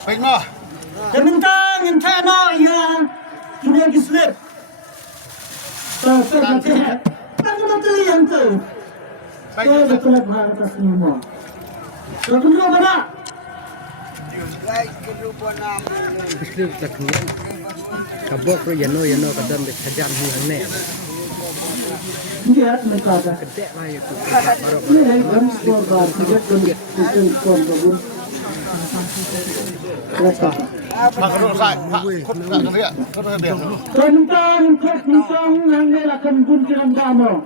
Baik mah. Tentang intana yang kini gislip. Pasal nanti, kamu nanti yang tu. Kau betul betul atas semua. Kau betul mana? Gislip taknya. Kabok ro yano kadang dek hajar ni Dia mereka ada. Kedek lah itu. Ini yang kami skor bar, tidak kami skor bagus. Kelapa. Mak kedua saya, Pak. Kut tak kerja. Kut kerja. Tentang yang melakukan bunyiran damo.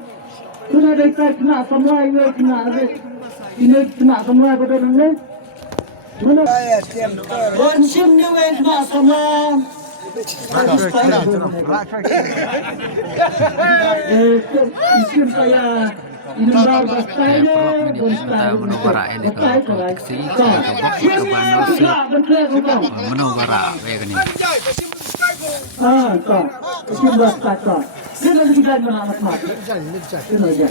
Sudah dekat kena semua ini kena ada. Ini kena semua betul ni. Mana? Bonsim ni kena semua. Isim saya Indah Bastanya menubara ini kalau produksi kabok menubara begini. Tak. Isim Bastanya. Dia lagi kita menamat mati. Dia lagi.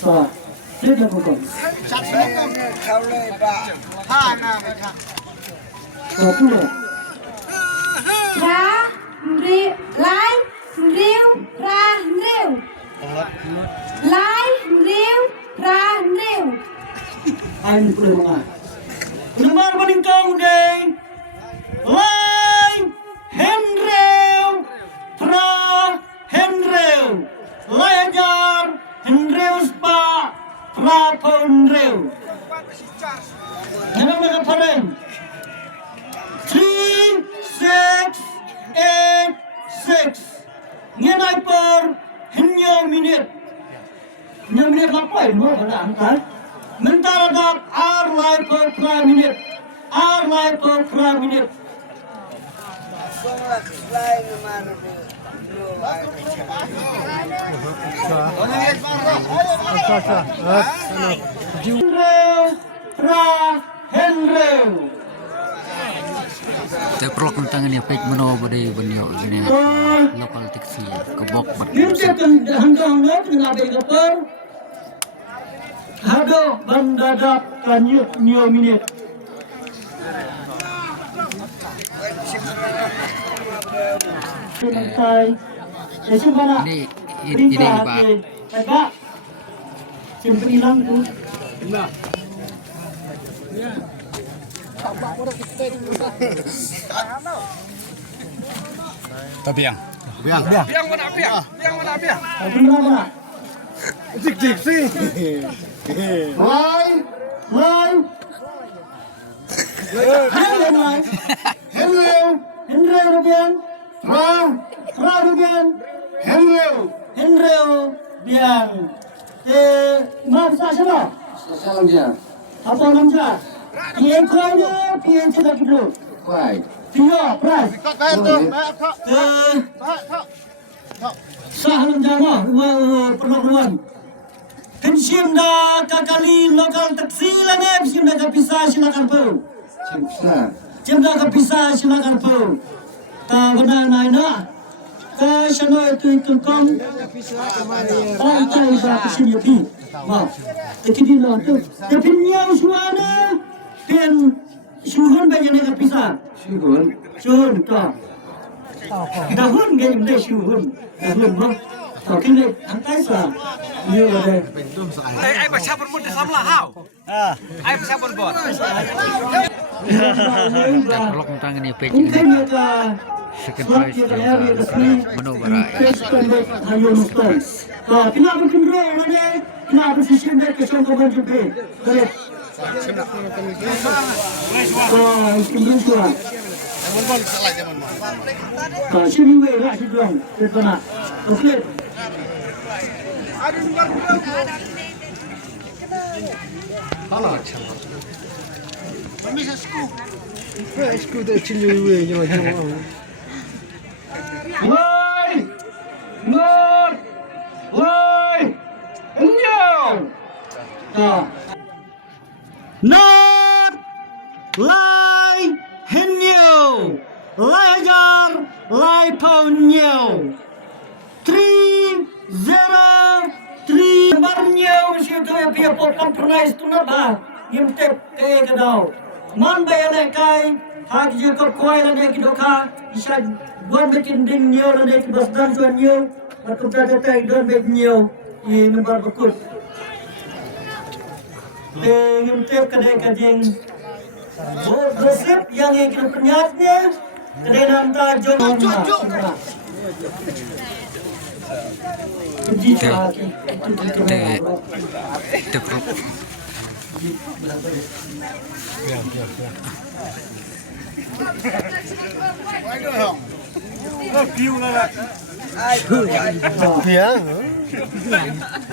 Tak. Dia lagi bukan. Tak pula. Ra, lai, riu, ra, riu. Lai, riu, ra, riu. Ini boleh mengat. Nomor meningkau deh. Lai, Henreu, pra, Henreu. Lai ajar, Henreu spa, pra Henreu. Jangan mereka pareng. 3, 6, 8, 6. Ngenai per hanya minit. Hanya minit apa ini? Ada angkat. Mentara dak R live per minit. R live per minit. Henreu, pra Henreu. Saya perlu tentang ini apa meno beri benyo ini lokal taksi kabok Kita hendak nak ada kapal. Hado bandadap kanyut nyo minit. Selesai. Jadi mana? ini Pak. Agak. Simpan hilang tu. Biang. Tapi mana? Dik sih. Lai. Henreu Rubian. Fra Rubian. Henreu Bian. Mana siapa? Salam dia. Apa namanya? Pian kuahnya, pian cedak dulu. Kuai. Tiga, price. Kau kaya tu. Kau. Sahalan jama, perlakuan. Pensiun dah kakali lokal taksi lagi, pensiun dah kepisah silakan pun. Pensiun dah kepisah silakan pun. Tak benar naina. Ke sana itu kom. Pantai dah kesini pi. Wah, itu dia lah tu. Tapi yang suana, pen suhun banyak nak kepisah. Suhun tak. Dahun gaya mendai suhun. Dahun bang. Tak kena antai sah. Dia ada. Ai macam pun di sebelah hau. Ai macam pun buat. Saya perlu tentang ini apa Mungkin mereka sekretaris menubara. Ayo Mustan. Kenapa kendera mana? Kenapa sistem dia kesong kau juga? Baik. Kendera suara. Sini we lah si Jong. Terkena. Okey. Esku dah cili we jangan. Lai! Enyo! Not! Lai! Henyo! Lai ajar! Lai ponyo! 3, 0, 3 barnyo! Siya yang pia po compromise tu na ba? Yung tep kaya ka daw. Man bayan ay kay hak je ko koi la ne ki dokha isa buat bikin ding nhiều la ne ki bas dan chuan nhiều và chúng ta sẽ don bet nhiều i number bakut de yum tep kadai kading Joseph yang ikut penyatnya kedai nanta John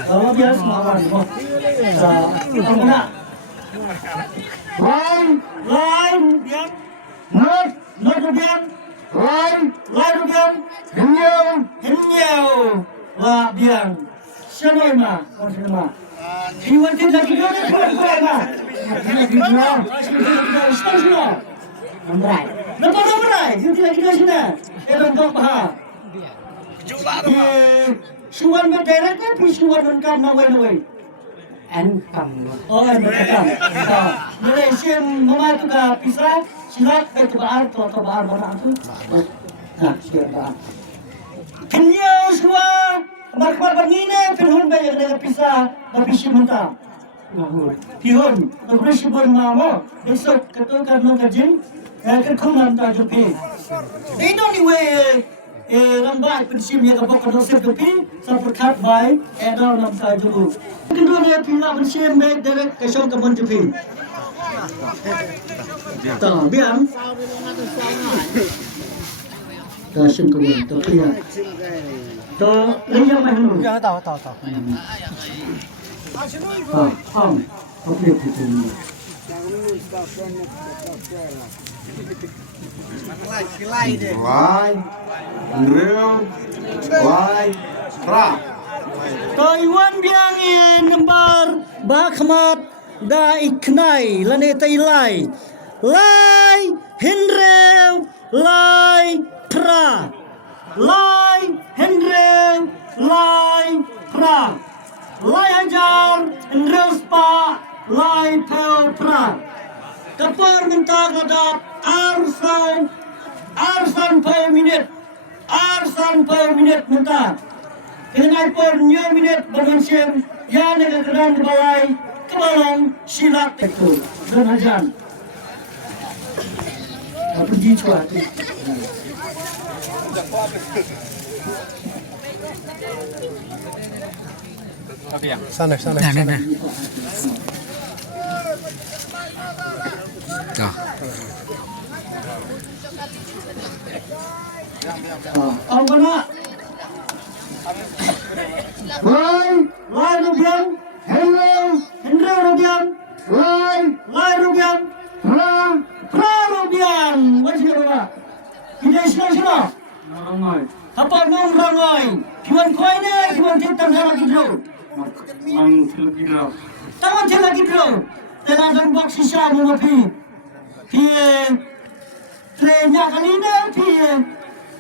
Kalau dia semangat, Line, biang, not biang, line biang, henyau, lah biang, siapa ma, Iwan kita lagi mana berapa? Stasiun, berai, nampak berai, kita lagi di sini, nampak bah. Suwan mendaratnya, suwan menkan nawai. Oh, mereka. Malaysia mama tu dah pisah, silat bertebar, tertebar mana tu? Nah, siapa? Kenya semua, markar bernina, penhun banyak dengan pisah, tapi si mentah. Pihun, tapi si bermamo, esok ketua kerana kajin, kerkuman tak jumpa. Ini ni lambat pensim yang kapal kondusif tapi sampai kat baik, ada lambat dulu. Kedua dia pihak pensim baik dari kesong kebun jumpa. Tak, biang. Tak sengkau, tak pihak. Tak, lejang mana? Ya, tahu. Okey, betul. Taiwan biang nomor Bahmat da iknai lane tailai lai henrew lai pra lai henrew lai pra lai hajar henrew spa lai pel pra kapar minta kadap arsan per minit minta kenai per new minit bermensim ya negara kedan balai kebalong silat itu dan hajan apa jiwa Okey ya. Sana. Nah. Dah. Apa nak? Lai rupiah, Hendra rupiah, lai rupiah, pra rupiah. Macam mana? Kita sila. Ramai. Apa nom ramai? Kiwan kau ni, kiwan kita tangan kita. Tangan kita. Tenaga box sisa mengapi. Trennya kali ni,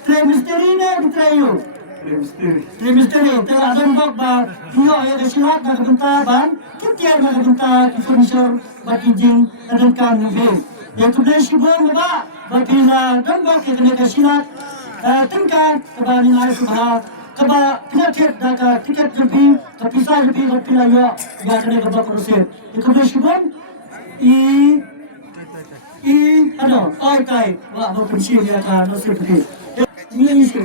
tren misteri ni, treyo. Tren misteri, tenaga box bar. Dia yang silat nak bentar ban, kita nak bentar furniture, baki jing, dan kan ni. Yang tu dia sibuk ni ba, baki na dan box kita ni silat. Tengkan kepada nilai subah, kepada tiket dah tiket lebih, kepisah lebih ya, dia kena kepada proses. Itu dia sibuk. Ano, ay, wah, berpensiun dia kan, nasib betul. Ini isu.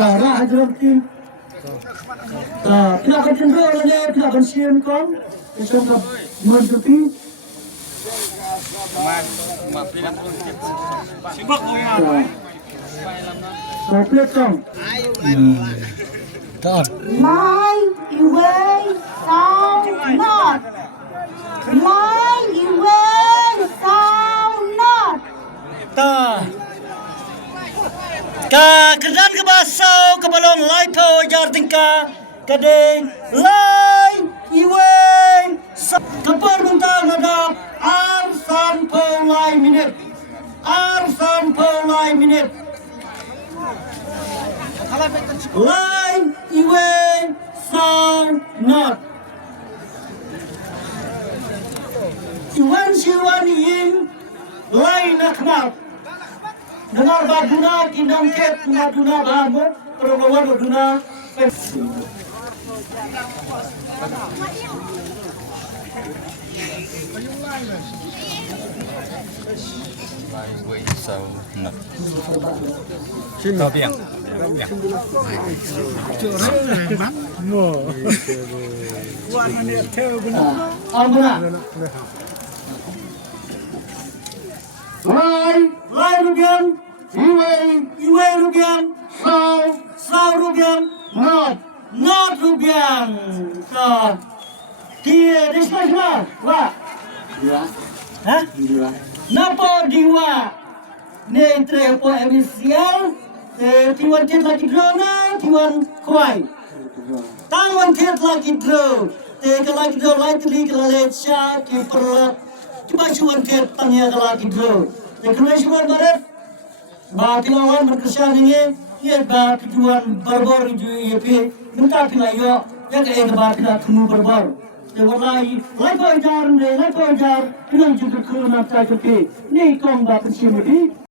Para ajaran tim. Pila berjendol lagi, pila pensiun kan, esok menjuti. Sibuk kau ya. Komplit kan. My way sound not. My way sound not. Kedan ke basau ke balong lai po jar tingka kadeng lai iwe kapar mentang hadap arsan po lai minit lai iwe sound not Iwan siwan yin lain nakmal. Dengar baduna kindang ket baduna bahamu perlawan baduna. Tao biang. Ambuna. Lai rubian. Iwe rubian. Sau rubian. Not rubian. Dia disma. Wah. Hah? Napa diwa? Netre po emisial. Tiwan tet lagi drone, tiwan kuai. Tangan tet lagi drone. Lagi drone lagi lecha ki perla. Coba cuan tet tanya lagi drone. Kalau cuan barat, bah pilawan berkesan ini, ia bah tujuan berbor itu ia pi minta pilayo, ya ke bah pilah temu berbor. Wallahi, lai ko jar, pilang juga ke nak tak pi. Ni kong bah persiapan